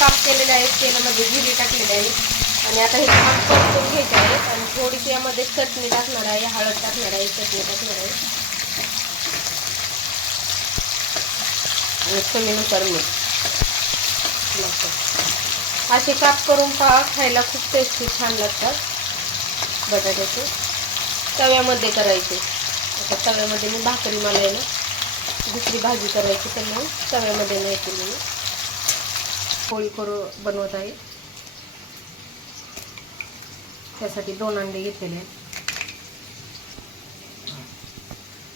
काप केलेले आहेत तेलामध्ये जिरे टाकलेले आहे. आणि आता हे काप परतून घ्यायचे आहेत आणि थोडीशी यामध्ये चटणी टाकणार आहे हळद टाकणार आहे चटणी टाकणार आहे. आणि चवीनुसार मीठ. असे काप करून पहा खायला खूप टेस्टी छान लागतात. बटाट्याचे. तव्यामध्ये करायचे. आता तव्यामध्ये मी भाकरी मला आहे ना दुसरी भाजी करायची तर मग तव्यामध्ये नाही केली मी पोळी करू बनवत आहे. त्यासाठी दोन अंडे घेतलेले आहेत.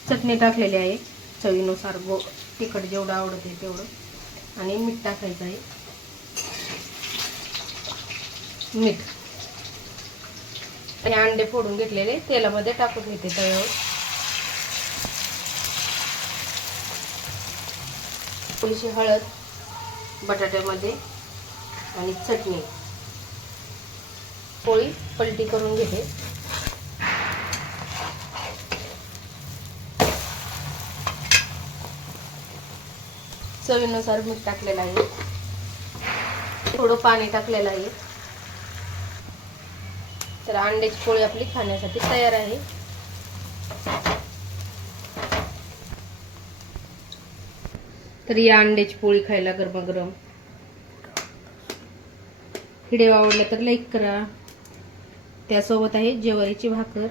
चटणी टाकलेली आहे. चवीनुसार गो तिखट जेवढं आवडते तेवढं. आणि मीठ टाकायचं आहे. मीठ. आणि अंडे फोडून घेतलेले. तेलामध्ये टाकून घेते तव्यावर. थोडीशी हळद. बटाट्यामध्ये आणि चटणी. पोळी पलटी करून घेते. चवीनुसार मीठ टाकलेलं आहे. थोडं पाणी टाकलेलं आहे. तर अंड्याची पोळी आपली खाण्यासाठी तयार आहे. तर या अंड्याची पोळी खायला गरमागरम व्हिडिओ आवडला तर लाईक करा. त्यासोबत आहे ज्वारीची भाकर.